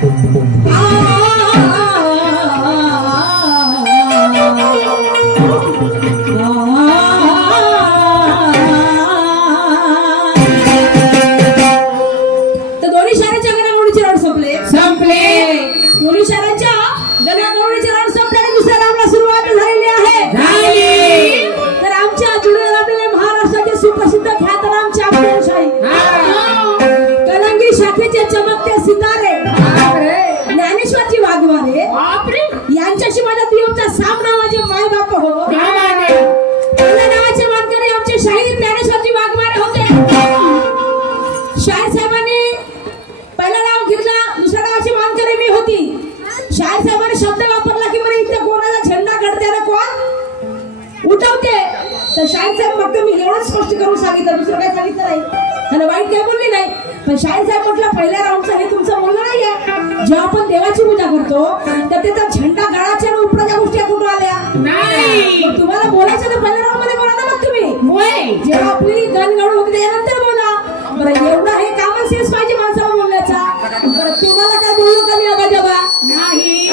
Boom, boom, boom. बापरे. यांच्याशी माझ्या देवचा सामना माझे माय बाप हो नावाचे मानकरी आमचे शाहीर ज्ञानेश्वरजी वाघमारे होते. शाहीर साहेबांनी पहिला नाव घेतला दुसऱ्या नावाची मानकरी मी होती. शाहीर साहेबांनी शब्द वापरला की म्हणे इथे कोणाला झेंडा काढते ना कोण? उठवते. तर शाहीर साहेब फक्त मी एवढंच स्पष्ट करून सांगितलं दुसरं काय सांगितलं नाही. आणि वाईट काय बोलली नाही. पण शाहीर साहेब म्हटलं पहिल्या राऊंडचं हे तुमचं बोलणं नाहीये. जेव्हा आपण देवाची पूजा करतो जेव्हा आपली गण गाडू होते त्यानंतर बोला. बरं एवढा हे कॉमन सेन्स पाहिजे माणसाला बोलण्याचा. बरं तुम्हाला काय बोललो का मी आबा जबा नाही?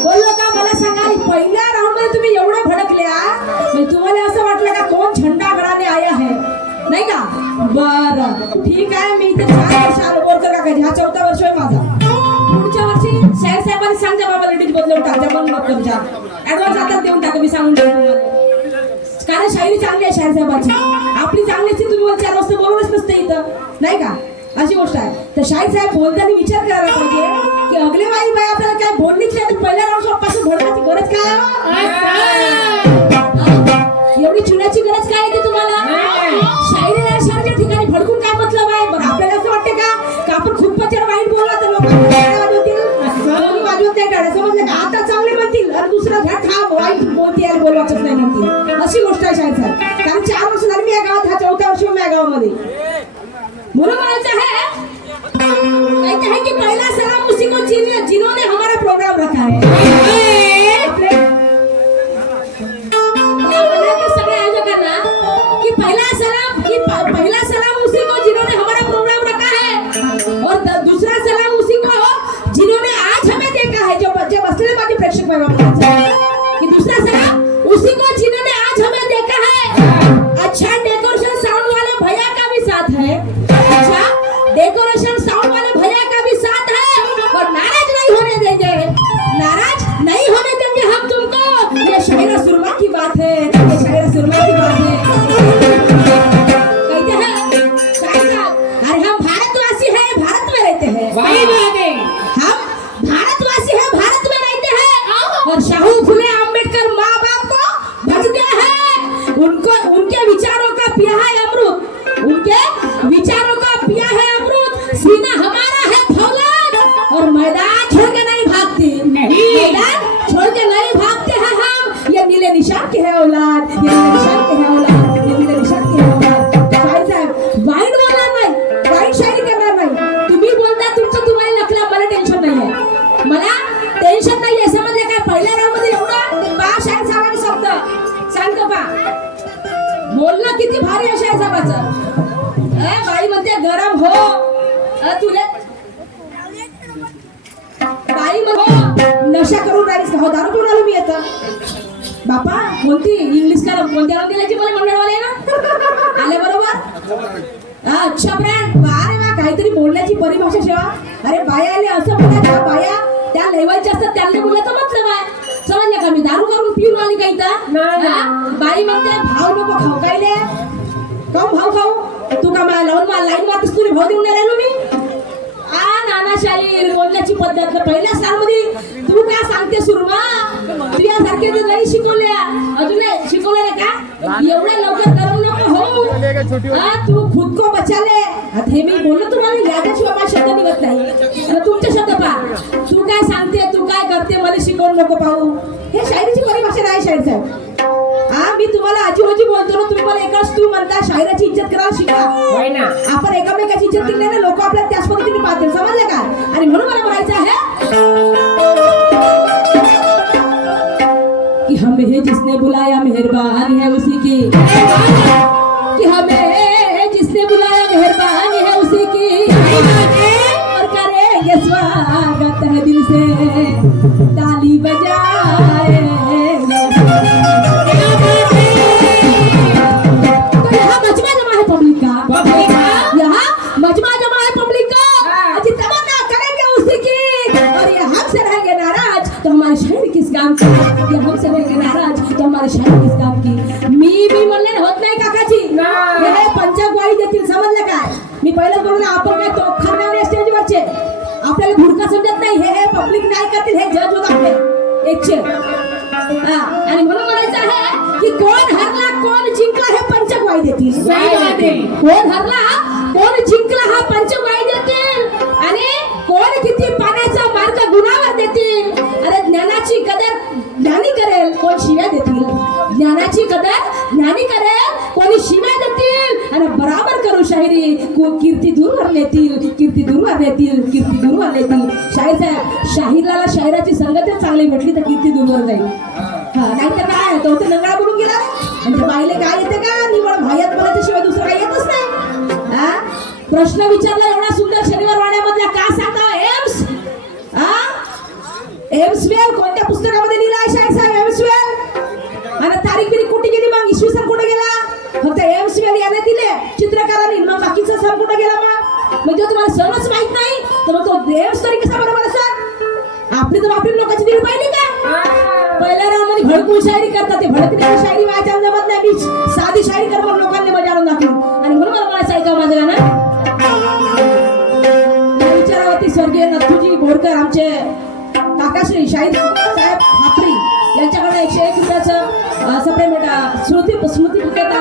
बोललो का? मला सांगा पहिल्या राऊंडमध्ये तुम्ही एवढ्या भडकल्या तुम्हाला असं वाटलं का कोण झंडा गडाने आया है नाही का? बरं. ठीक आहे मी इथे चार वर्ष आलो. बोरकर काकाजी हा चौथा वर्ष आहे माझा. पुढच्या वर्षी शाहीर साहेबांनी सांगता बाबा लेडीज बदलून टाकजा बंद नको करूच्या ऍडव्हान्स आता देऊन टाका मी सांगून कारण शायरी चांगली आहे शाहीरसाहेबाची आपली चांगली असते तुम्ही चार वाजता बरोबरच नसतं इथं. नाही का? अशी गोष्ट आहे. तर शाहीर साहेब बोलताना विचार करायला पाहिजे की अगले बाई बाई आपल्याला काय बोलणीच नाही तर पहिल्या राऊंडपासून भरण्याची गरज काय अशी गोष्ट आहे कारण चार वर्ष झाली मी या गावात हा चौथ्या वर्षी मी या गावामध्ये. म्हणून म्हणायचं है कहते हैं कि पहला सलाम उसी को जिन्होंने हमारा बाई म्हणते गरम हो. तुले? बाई म्हणते नशा करून राहिलीस का? हो दारू पिऊन आलो मी आता बापा कोणती? इंग्लिश का कोणत्या रंग दिल्याची मला मंडळवाले ना? आले बरोबर? हा, अच्छा ब्रँड अरे वा काहीतरी बोलण्याची परिभाषा ठेवा. अरे बाया आले असं बोलायचं बाया त्या लेवलच्या असतात त्यांना बोलायचं मतलब आहे समजलं का मी? दारू करून पिऊन आली काही. तर बाई म्हणते भाव नको खाऊ कायले खाऊ भाऊ खाऊ. तू का मला लावून मला लाईन मारतेस? तुला भाऊ देऊन राहिलो मी? आ नानाशाही बोलण्याची पद्धत पहिल्या साल मध्ये तू काय सांगते सुरमा? तुझ्यासारखे तर नाही शिकवल्या अजून शिकवलं शिकवले का? एवढ्या लवकर करू नको हो. तू खुदको बचाले. आता हे मी बोललो तुम्हाला याच्याशिवाय माझा शब्द निघत नाही. तुमच्या तुमचे शब्द पहा. तू काय सांगते तू काय करते मला शिकवून नको पाहू. हे शायरीची परिभाषा नाही शाहीर साहेब मी तुम्हाला आजी होजी बोलतो ना तुम्ही मला एकाच तू म्हणता शायराची इज्जत करायला शिका. आपण एकामेकाची इज्जत केली ना लोक आपल्याला त्याच पद्धतीने पाहतील समजलं का? आणि म्हणून मला म्हणायचं आहे कि हमें जिसने बुलाया मेहरबान है उसी कि. पब्लिक नाही करतील हे जज होत आपले. एकशे हा आणि म्हणून म्हणायचं आहे की कोण हरला कोण जिंकला हे देतील. सही बात आहे. कोण हरला कोण जिंकला हा पंचवाई देतील. आणि कोण किती पाण्याचा मार्ग गुणावर देतील. अरे ज्ञानाची कदर ज्ञानी करेल कोण शिव्या देतील. ज्ञानाची कदर ज्ञानी करेल कोणी शिव्या देतील. आणि बराबर करू शाहिरी कीर्ती दूरवर नेतील कीर्ती दूरवर नेतील. शाहिराला शाहिराची संगतच चांगली भेटली तर कीर्ती दूरवर जाईल. हा. नाहीतर काय तो ते नंगळा बोलून गेला आणि ते बाईले काय येते का? निवड भायत बोलायच्या शिवाय दुसरं काही येतच नाही. हा? प्रश्न विचारला एवढा सुंदर शनिवार वाड्यामधला का सांगता? एम्स. हा? एम्स वेल कोणत्या पुस्तकामध्ये लिहिला आहे शाहीर साहेब? एम्स वेल. आणि तारीख बिरीख कुठे गेली मग? इसवी सन कुठे गेला? फक्त एम्स वेल याने दिले. चित्रकारांनी मग बाकीचा सण कुठे गेला मग? म्हणजे तुम्हाला सणच माहीत नाही. तर मग तो एम्स तरी कसा बरोबर असेल? आपली तर आपली लोकांची दिली पाहिली का? पहिल्या रामाने भडकून शायरी करतात ते. भडकण्याची शायरी वाचायला जमत नाही मी साधी शायरी करणार लोकांनी मजा आणून दाखवली. आणि म्हणून मला म्हणायचं ऐका माझं गाणं? विचारावरती स्वर्गीय नथुजी बोरकर आमचे काकाश्री शाहीर साहेब खापरी यांच्याकडे एकशे एक रुपयाचं सप्रेमेट स्मृती स्मृती बुकेट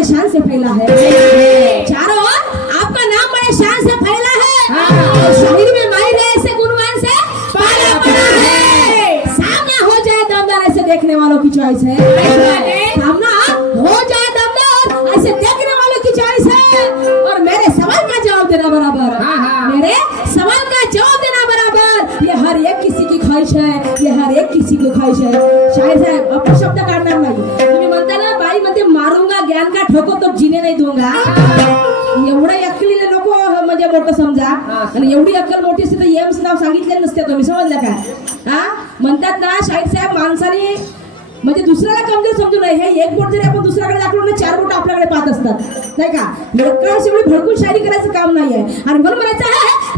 बड़े शान से फैला है। चारों ओर आपका नाम बड़े शान से फैला है। और शरीर में माहिर है ऐसे गुणवान से पाला पड़ा है। सामना हो जाए दमदार ऐसे देखने वालों की चॉइस है। सामना हो जाए दमदार ऐसे देखने वालों की चॉइस है। और मेरे सवाल का जवाब देना बराबर। हाँ, हाँ। मेरे सवाल का जवाब देना बराबर। ये हर एक किसी की ख्वाहिश है। ये हर एक किसी की ख्वाहिश है। आणि एवढी अक्कल मोठी असते तर एम्स नाव सांगितले नसते तुम्ही समजलं का? हा? म्हणतात ना शाहीर साहेब माणसाने म्हणजे दुसऱ्याला कमजोर समजू नये. हे एक बोट जरी आपण दुसऱ्याकडे दाखवलं ना चार बोट आपल्याकडे पाहत असतात. नाही का? लोकांशी एवढी भडकून शायरी करायचं काम नाही आहे आणि म्हणून म्हणायचं आहे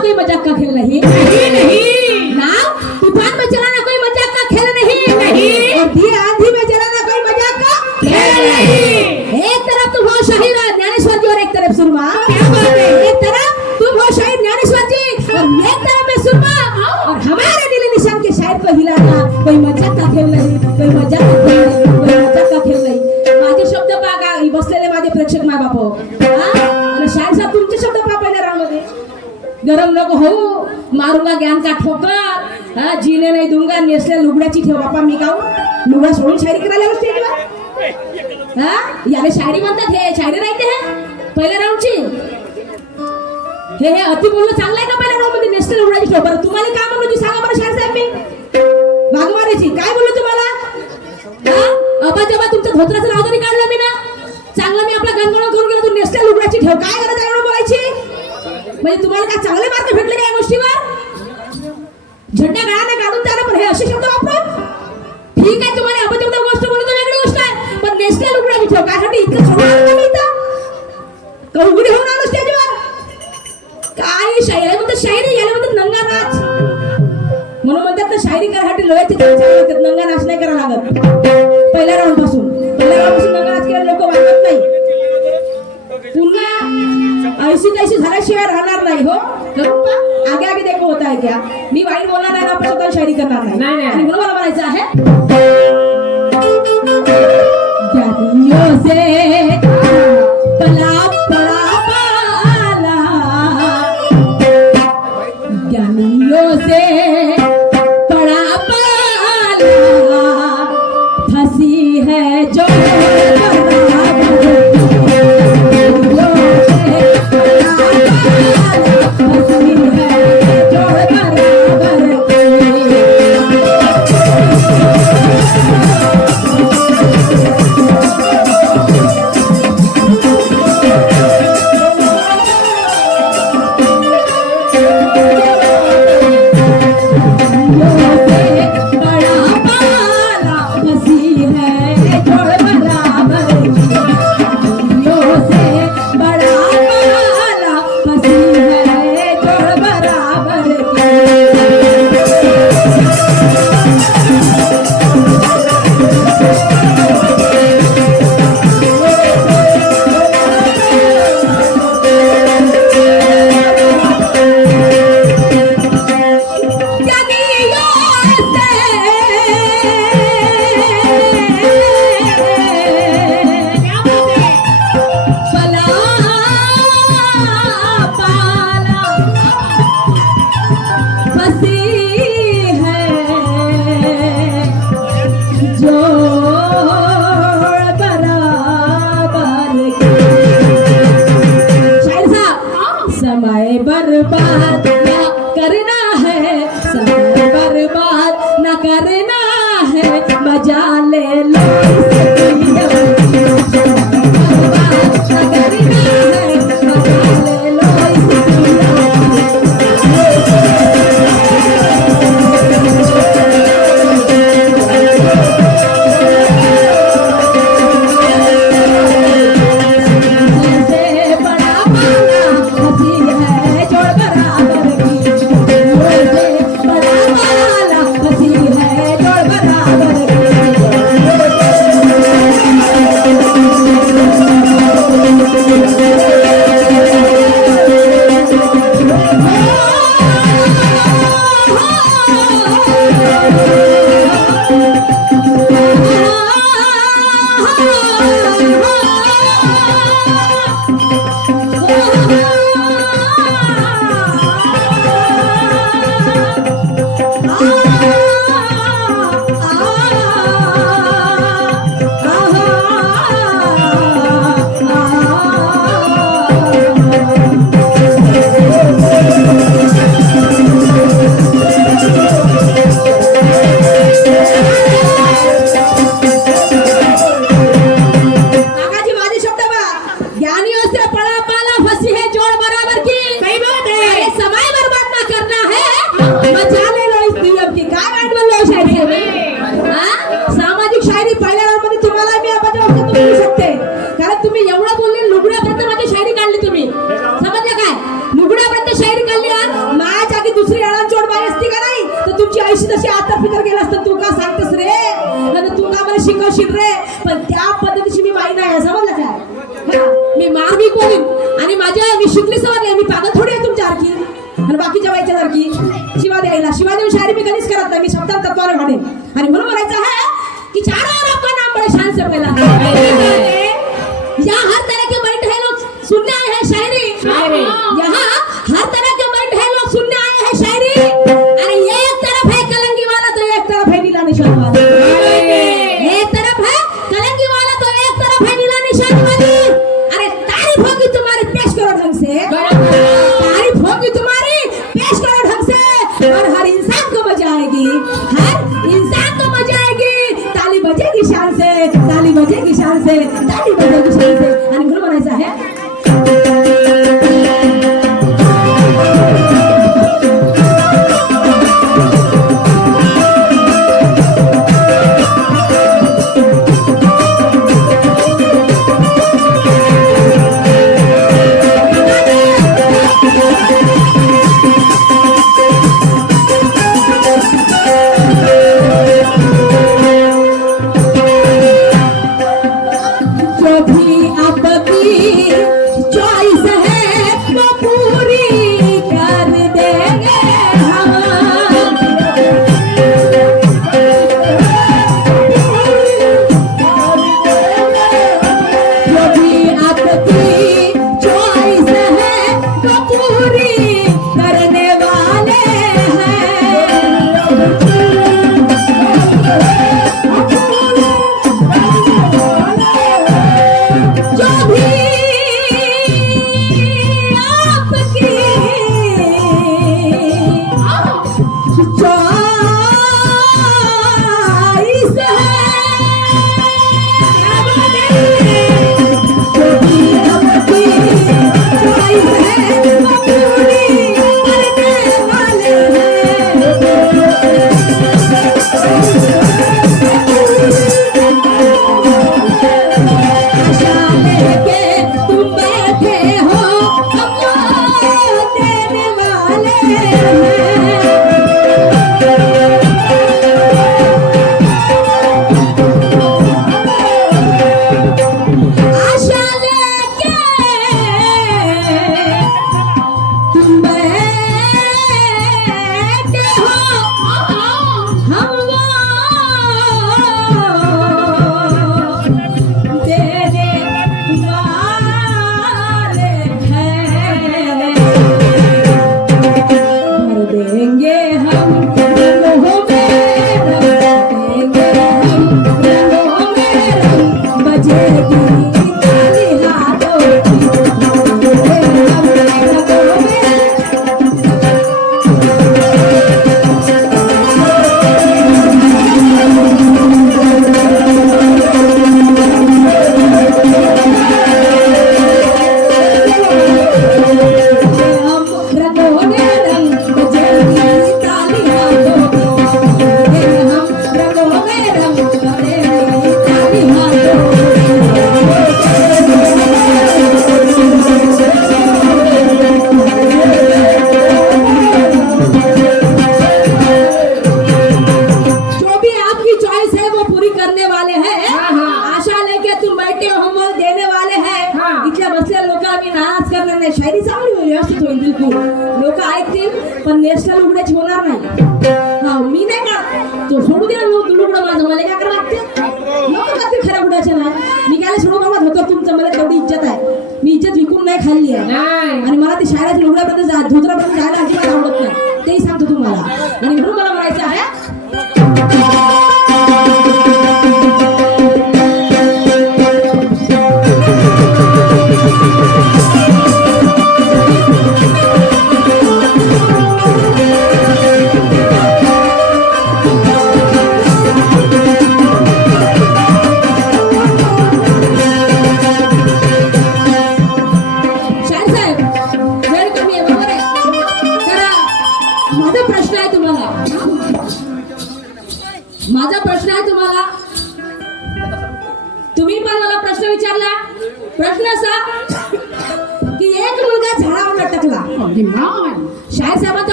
की मजाक का खेळ नाही. बाबा ज्ञान का ठोकर. हा जीने नाही दुंगा नेसल्या लुगड्याची ठेव. बापा मी गाऊ लुगडा सोडून शायरी करायला स्टेजवर हा? याला शायरी म्हणतात हे. शायरी राहते हे? पहिल्या राऊंडची? हे हे अति बोलणं चांगलं आहे का पहिल्या राऊंडमध्ये नेसल्या लुगड्याची ठेव. बरं तुम्हाला काय म्हणलं ती सांगा बरं शायर साहेब मी. वाघमारेची काय बोललो तुम्हाला? हा? अबा जेव्हा तुमच्या धोत्राचं नाव तरी काढलं मी ना. चांगलं मी आपला गणगण करून गेलो तू नेसल्या लुगड्याची ठेव. काय गरज आहे बोलायची? म्हणजे तुम्हाला काय चांगले मार्क भेटले का या गोष्टीवर? झंडा गळाने काढून जाणं पण हे असे शब्द वापरून ठीक आहे तुम्हाला अबजब्द गोष्ट बोलतो वेगळी गोष्ट आहे. पण नेसल्या लुगड्याची विचार काय साठी इतकं सोडून इथं. का उघडी होऊन आलो स्टेजवर? काय शायरी? म्हणतात शायरी याला म्हणतात नंगा नाच म्हणून म्हणतात ना शायरी करायसाठी लोह्याचे दात नंगा नाच नाही करावं लागत. पहिल्या राऊंडपासून पहिल्या राऊंडपासून नंगा नाच केला लोक वागत नाही. पुन्हा ऐशी तैशी झाल्याशिवाय राहणार नाही हो. करू का आगे आगे देखो होता है क्या? मी वाईट बोलणार नाही ना स्वतः शायरी करणार नाही म्हणून मला म्हणायचं आहे?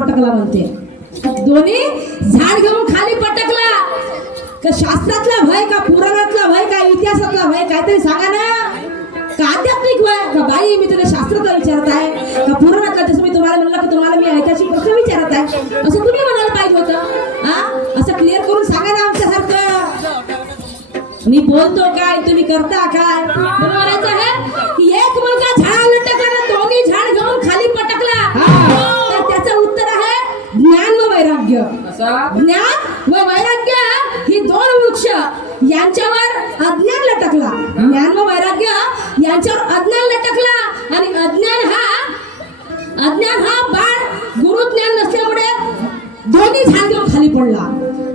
पटकला म्हणते. दोन्ही झाड घेऊन खाली पटकला. का शास्त्रातला भय का पुराणातला भय का इतिहासातला भय? काहीतरी सांगा ना. का आध्यात्मिक भय? का बाई मी तुला शास्त्राचा विचारत आहे? का पुराणातला? जसं मी तुम्हाला म्हणलं की तुम्हाला मी ऐतिहासिक प्रश्न विचारत आहे. असं तुम्ही म्हणायला पाहिजे होतं. हा? असं क्लिअर करून सांगा ना आमच्यासारखं. मी बोलतो काय? तुम्ही करता काय? मला आहे? ज्ञान व वैराग्य ही दोन वृक्ष यांच्यावर अज्ञान लटकला. ज्ञान व वैराग्य यांच्यावर अज्ञान लटकला. आणि अज्ञान हा अज्ञान हा बाळ गुरु ज्ञान नसल्यामुळे दोन्ही झाड घेऊन खाली पडला.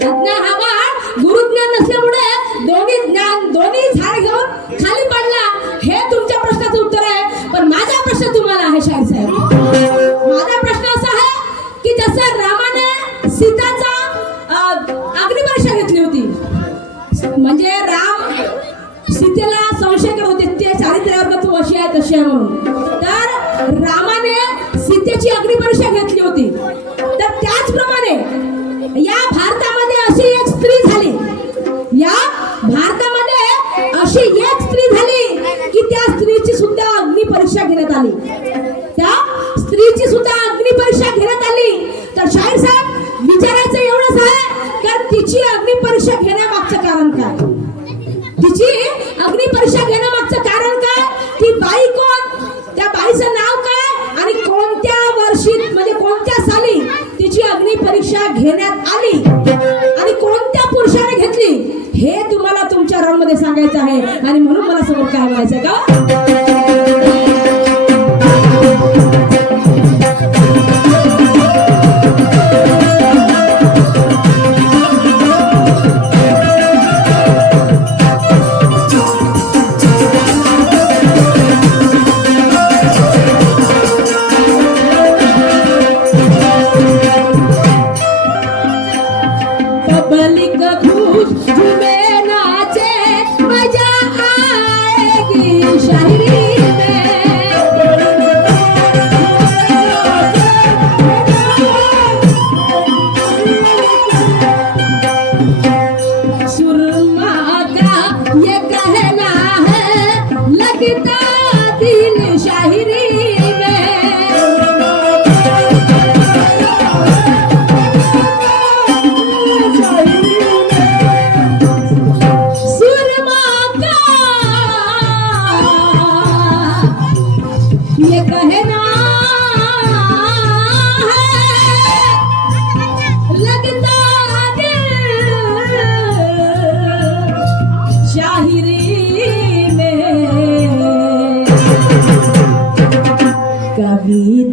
अज्ञान हा बाळ गुरु तू म्हणून. तर रामाने सीतेची अग्निपरीक्षा घेतली होती. तर त्याचप्रमाणे या भारतामध्ये अशी एक स्त्री झाली. या भारतामध्ये अशी एक स्त्री झाली की त्या स्त्रीची सुद्धा अग्निपरीक्षा घेण्यात आली. त्या स्त्रीची सुद्धा अग्निपरीक्षा घेण्यात आली. तर शाहीर साहेब विचारायचं एवढंच आहे कारण तिची अग्निपरीक्षा घेण्यामागचं कारण काय? घेण्यात आली. आणि कोणत्या पुरुषाने घेतली? हे तुम्हाला तुमच्या राऊंड सांगायचं आहे. आणि म्हणून मला समोर काय म्हणायचं का?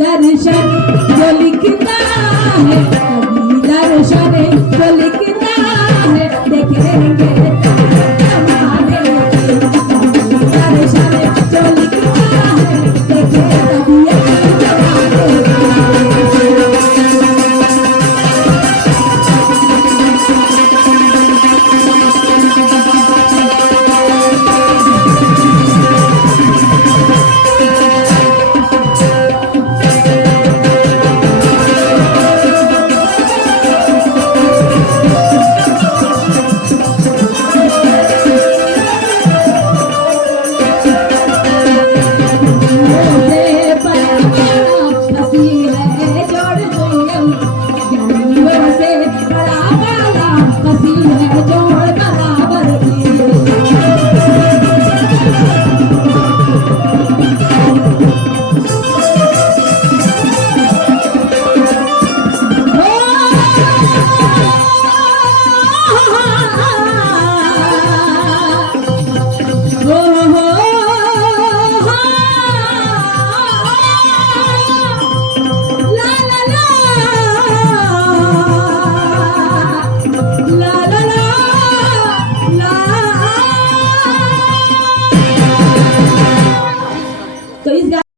दर्शन जो लिखता है